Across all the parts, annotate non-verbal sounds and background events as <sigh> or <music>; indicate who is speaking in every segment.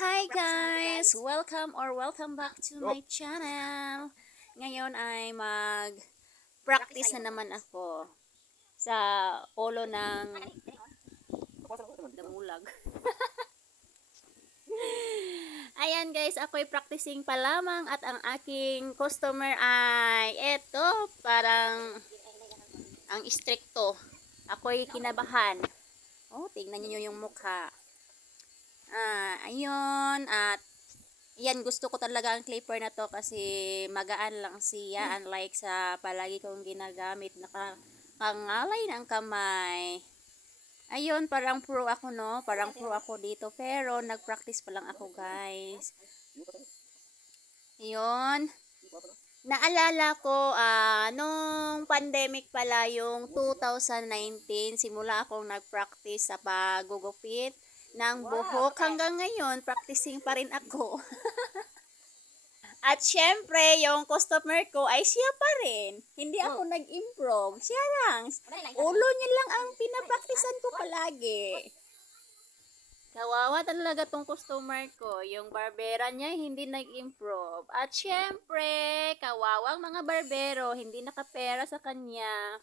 Speaker 1: Hi guys! Welcome or welcome back to my channel. Ngayon ay mag practice na naman ako sa ulo ng damulag. <laughs> Ayan guys, ako'y practicing pa lamang at ang aking customer ay eto, parang ang istrikto. Ako'y kinabahan. Oh, tingnan niyo yung mukha. Ah, ayun. At, yan, gusto ko talaga ang clipper na to kasi magaan lang siya. Unlike sa palagi kong ginagamit na ka- kangalay ng kamay. Ayun, parang pro ako, no? Parang pro ako dito. Pero, nag-practice pa lang ako, guys. Ayun. Naalala ko, ah, nung pandemic pala, yung 2019, simula akong nag-practice sa pagugupit ng buhok. Hanggang ngayon, practicing pa rin ako. <laughs> At syempre, yung customer ko ay siya pa rin. Hindi ako nag-improve. Siya lang. Ulo niya lang ang pinapraktisan ko palagi. Kawawa talaga tong customer ko. Yung barbera niya hindi nag-improve. At syempre, kawawang mga barbero, hindi nakapera sa kanya.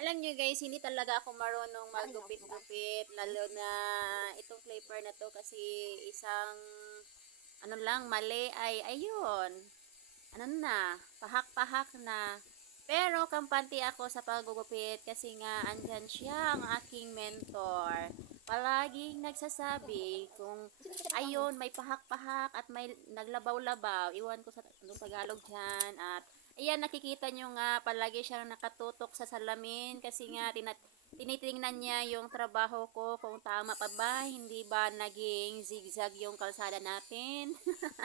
Speaker 1: Alam nyo guys, hindi talaga ako marunong maggupit-gupit. Lalo na itong clipper na to kasi isang ano lang, mali ay ayun. Ano na, pahak-pahak na. Pero kampante ako sa paggugupit kasi nga andyan siya ang aking mentor. Palaging nagsasabi kung ayun, may pahak-pahak at may naglabaw-labaw. Iwan ko sa anong Tagalog dyan. At ayan, nakikita nyo nga, palagi siyang nakatutok sa salamin kasi nga tinat tinitingnan niya yung trabaho ko kung tama pa ba, hindi ba naging zigzag yung kalsada natin. <laughs>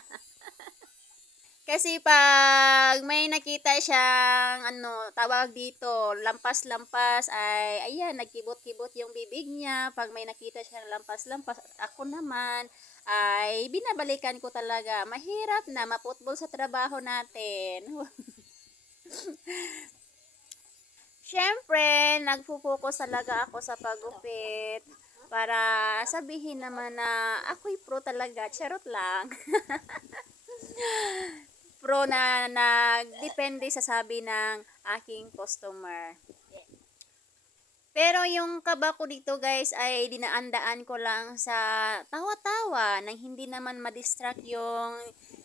Speaker 1: Kasi pag may nakita siyang ano, tawag dito, lampas-lampas ay ayan, nagkibot-kibot yung bibig niya. Pag may nakita siyang lampas-lampas, ako naman ay binabalikan ko talaga. Mahirap na maputbol sa trabaho natin. <laughs> Siyempre, nagpo-focus talaga ako sa pagupit para sabihin naman na ako'y pro talaga. Charot lang. <laughs> pro na nagdepende sa sabi ng aking customer. Pero yung kaba ko dito guys ay dinaandaan ko lang sa tawa-tawa nang hindi naman madistract yung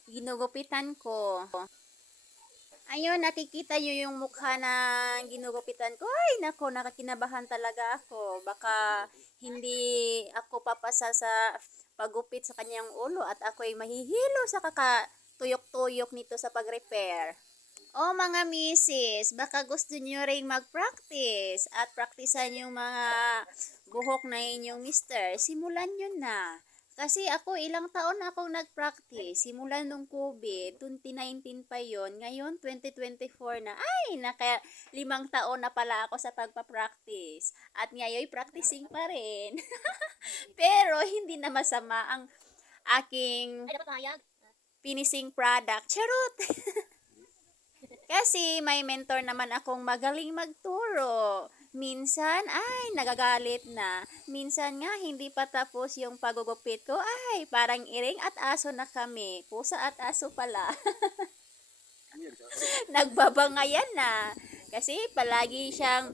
Speaker 1: ginugupitan ko. Ayun, nakikita nyo yung mukha na ginugupitan ko. Ay, nako, nakakinabahan talaga ako. Baka hindi ako papasa sa pagupit sa kanyang ulo at ako'y mahihilo sa kakatuyok-tuyok nito sa pag-repair. O mga misis, baka gusto nyo rin mag-practice at praktisan yung mga buhok na inyong mister. Simulan nyo na. Kasi ako ilang taon na akong nag-practice. Simulan nung COVID, 2019 pa yon Ngayon, 2024 na. Ay, naka limang taon na pala ako sa pagpa-practice. At ngayon, practicing pa rin. <laughs> Pero, hindi na masama ang aking finishing product. Charot! <laughs> Kasi may mentor naman akong magaling magturo. Minsan, ay, nagagalit na. Minsan nga, hindi pa tapos yung pagugupit ko. Ay, parang iring at aso na kami. Pusa at aso pala. <laughs> Nagbabangayan na. Kasi palagi siyang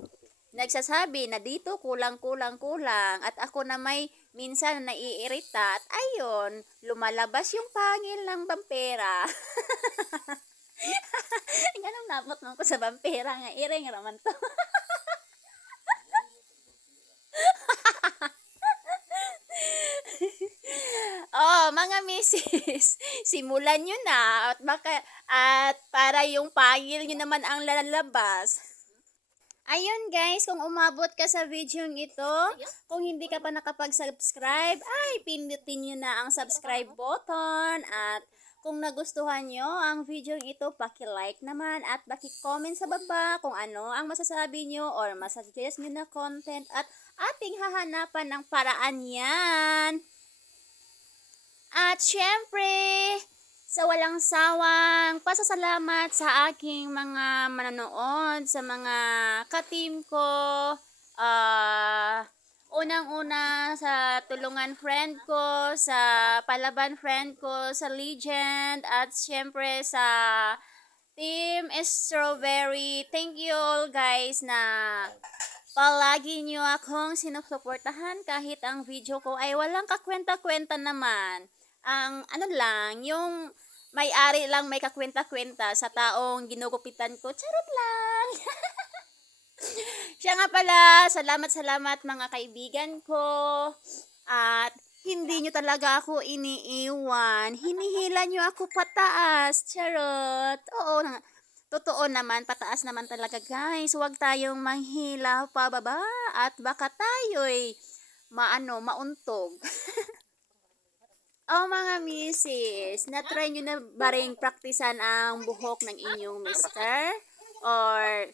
Speaker 1: nagsasabi na dito kulang-kulang-kulang. At ako na may minsan naiirita. At ayun, lumalabas yung pangil ng bampera. <laughs> Ganun napot mo ko sa vampira nga iring raman to. <laughs> oh, mga <laughs> misis, simulan nyo na at baka at para yung pangil nyo naman ang lalabas. Ayun guys, kung umabot ka sa video ito, kung hindi ka pa nakapag-subscribe, ay pindutin nyo na ang subscribe button at kung nagustuhan nyo ang video ito, paki-like naman at paki-comment sa baba kung ano ang masasabi nyo or masasuggest nyo na content at ating hahanapan ng paraan yan. At syempre, sa walang sawang pasasalamat sa aking mga manonood, sa mga ka-team ko, ah, Unang-una sa tulungan friend ko, sa palaban friend ko, sa legend, at syempre sa Team Strawberry. Thank you all guys na palagi nyo akong sinusuportahan kahit ang video ko ay walang kakwenta-kwenta naman. Ang ano lang, yung may-ari lang may kakwenta-kwenta sa taong ginugupitan ko. Charot lang! <laughs> Siya nga pala, salamat salamat mga kaibigan ko. At hindi nyo talaga ako iniiwan. Hinihila nyo ako pataas. Charot. Oo, na- totoo naman, pataas naman talaga guys. Huwag tayong manghila pababa at baka tayo'y maano, mauntog. <laughs> Oh mga misis, na-try nyo na ba rin praktisan ang buhok ng inyong mister? Or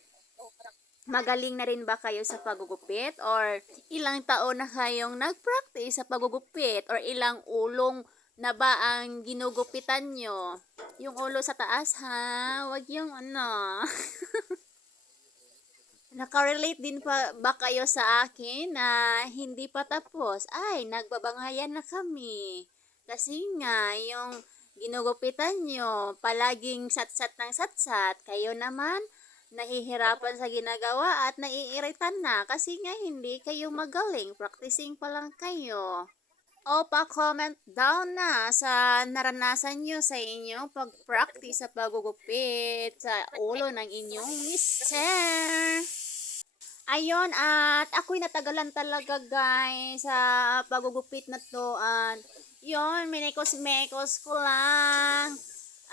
Speaker 1: magaling na rin ba kayo sa pagugupit? Or ilang taon na kayong nag-practice sa pagugupit? Or ilang ulong na ba ang ginugupitan nyo? Yung ulo sa taas ha? Wag yung ano. <laughs> Nakarelate din pa ba kayo sa akin na hindi pa tapos? Ay, nagbabangayan na kami. Kasi nga, yung ginugupitan nyo, palaging satsat ng satsat, kayo naman, nahihirapan sa ginagawa at naiiritan na kasi nga hindi kayo magaling. Practicing pa lang kayo. O pa-comment down na sa naranasan nyo sa inyong pag-practice sa pagugupit sa ulo ng inyong mister. Ayun, at ako'y natagalan talaga guys sa pagugupit na to. At yun, minekos-mekos ko lang.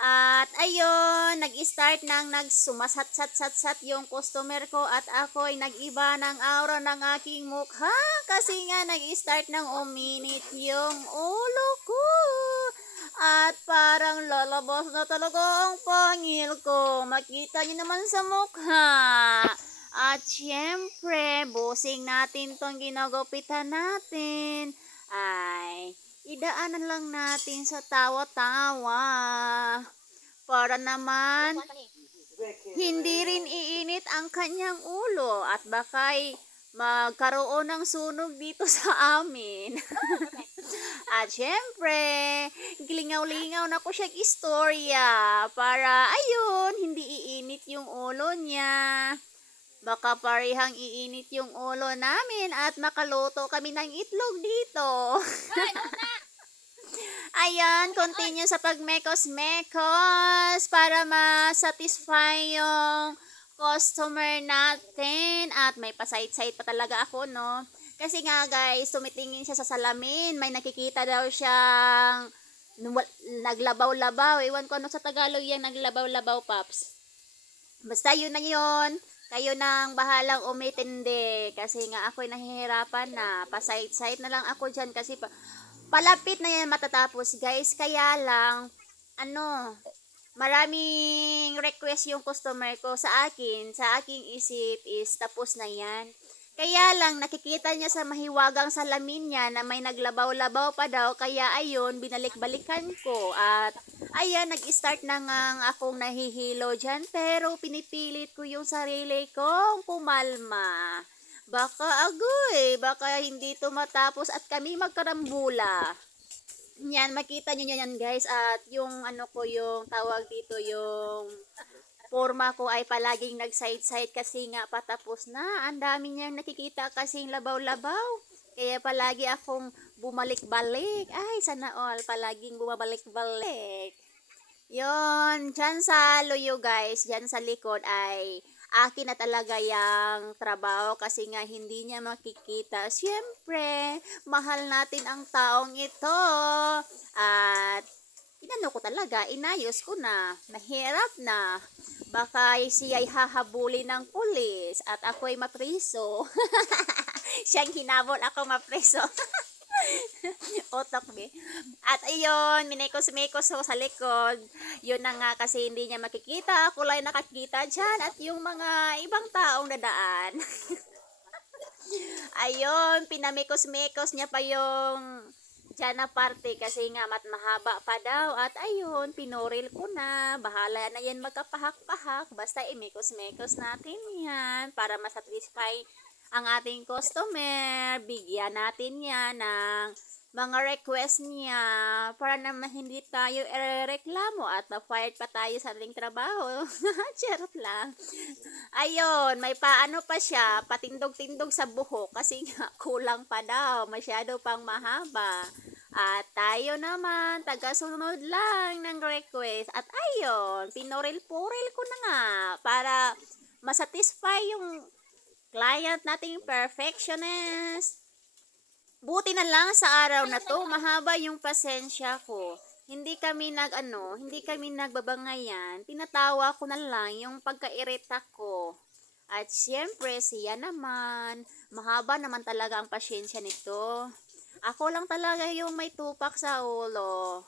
Speaker 1: At ayun, nag-start nang nagsumasat-sat-sat-sat yung customer ko at ako'y nag-iba ng aura ng aking mukha kasi nga nag-start nang uminit yung ulo ko. At parang lalabas na talaga ang pangil ko. Makita niyo naman sa mukha. At syempre, busing natin tong ginagupitan natin. Ay, idaanan lang natin sa tawa-tawa. Para naman, hindi rin iinit ang kanyang ulo at baka'y magkaroon ng sunog dito sa amin. <laughs> at syempre, gilingaw-lingaw na ko siya istorya para ayun, hindi iinit yung ulo niya. Baka parehang iinit yung ulo namin at makaluto kami ng itlog dito. Ayan, continue sa pagmekos-mekos para ma-satisfy yung customer natin. At may pasait-sait pa talaga ako, no? Kasi nga guys, tumitingin siya sa salamin. May nakikita daw siyang naglabaw-labaw. Iwan ko ano sa Tagalog yung naglabaw-labaw, Paps. Basta yun na yun. Kayo nang bahalang umitindi. Kasi nga ako'y nahihirapan na. Pasait-sait na lang ako dyan kasi pa, palapit na yan matatapos guys. Kaya lang, ano, maraming request yung customer ko sa akin. Sa aking isip is tapos na yan. Kaya lang, nakikita niya sa mahiwagang salamin niya na may naglabaw-labaw pa daw. Kaya ayun, binalik-balikan ko. At ayan, nag-start na nga akong nahihilo dyan. Pero pinipilit ko yung sarili kong pumalma. Baka agoy, baka hindi to matapos at kami magkarambula. Yan, makita nyo yan guys. At yung ano ko, yung tawag dito, yung forma ko ay palaging nag-side-side kasi nga patapos na. Ang dami niyang nakikita kasing labaw-labaw. Kaya palagi akong bumalik-balik. Ay, sana all, palaging bumabalik-balik. Yon, dyan sa luyo guys, dyan sa likod ay akin na talaga yung trabaho kasi nga hindi niya makikita. Siyempre, mahal natin ang taong ito. At inano ko talaga, inayos ko na. Mahirap na. Baka siya'y hahabulin ng pulis at ako'y mapriso. <laughs> Siyang hinabol ako mapriso. <laughs> <laughs> Otak be. At ayun, minekos-mekos ko sa likod. Yun na nga kasi hindi niya makikita. Ako lang nakakita dyan. At yung mga ibang taong dadaan. <laughs> ayun, pinamekos-mekos niya pa yung dyan na parte kasi nga mat mahaba pa daw. At ayun, pinoril ko na. Bahala na yan magkapahak-pahak. Basta imekos-mekos natin yan para masatisfy ang ating customer, bigyan natin yan ng mga request niya para naman hindi tayo reklamo at ma-fired pa tayo sa ating trabaho. <laughs> Charot lang. Ayun, may paano pa siya, patindog-tindog sa buhok kasi nga <laughs> kulang pa daw, masyado pang mahaba. At tayo naman, taga-sunod lang ng request. At ayun, pinuril-puril ko na nga para masatisfy yung client nating perfectionist. Buti na lang sa araw na to, mahaba yung pasensya ko. Hindi kami nag ano, hindi kami nagbabangayan. Tinatawa ko na lang yung pagkairita ko. At siyempre, siya naman, mahaba naman talaga ang pasyensya nito. Ako lang talaga yung may tupak sa ulo.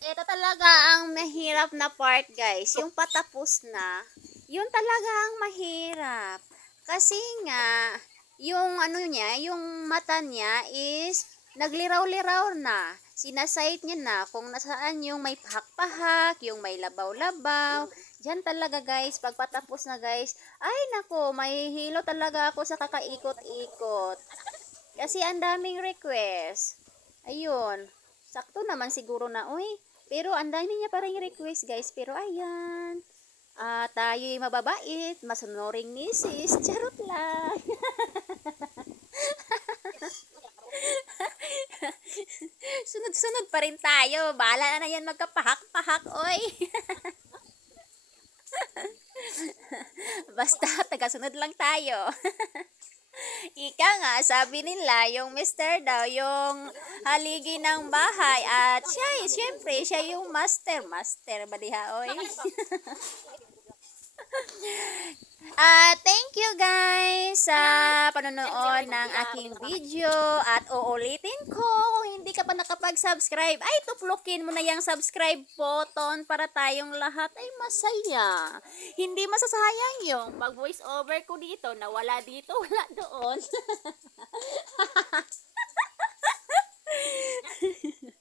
Speaker 1: Ito talaga ang mahirap na part, guys. Yung patapos na, yun talaga ang mahirap. Kasi nga, yung ano niya, yung mata niya is nagliraw-liraw na. Sinasight niya na kung nasaan yung may pahak-pahak, yung may labaw-labaw. Diyan talaga guys, pag patapos na guys, ay nako, may hilo talaga ako sa kakaikot-ikot. Kasi ang daming request. Ayun. Sakto naman siguro na, uy. Pero ang dami niya pa rin request guys. Pero ayan. Ah, tayo'y mababait, masunuring misis. Charot lang. <laughs> Sunod-sunod pa rin tayo. Bahala na yan magkapahak-pahak, oy. <laughs> Basta, taga-sunod lang tayo. <laughs> Ika nga, sabi nila, yung mister daw, yung haligi ng bahay. At siya, eh, syempre, siya yung master. Master ba diha, oy? Ah, thank you guys sa panonood ng aking video at uulitin ko kung hindi ka pa nakapag-subscribe ay tuplukin mo na yung subscribe button para tayong lahat ay masaya. Hindi masasayang yung pag voice over ko dito na wala dito, <laughs> wala doon. <laughs>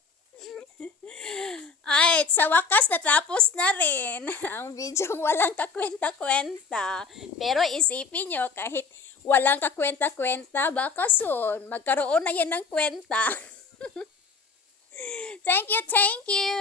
Speaker 1: <laughs> Ay, sa wakas natapos na rin <laughs> ang video walang kakwenta-kwenta. Pero isipin nyo, kahit walang kakwenta-kwenta, baka soon, magkaroon na yan ng kwenta. <laughs> thank you, thank you!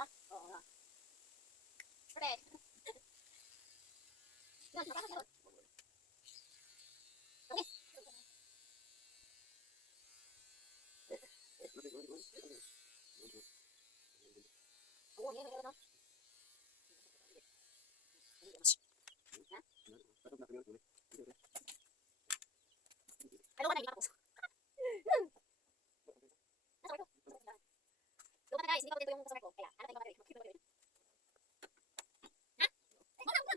Speaker 1: <laughs> 哎，老板，你干啥工作？Guys, hindi pa dito yung customer ko. Kaya, ano tayo mga Ha? Ay, wala, wala.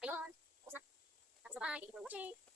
Speaker 1: Ayun. Tapos na. Tapos na bye. Thank you for watching.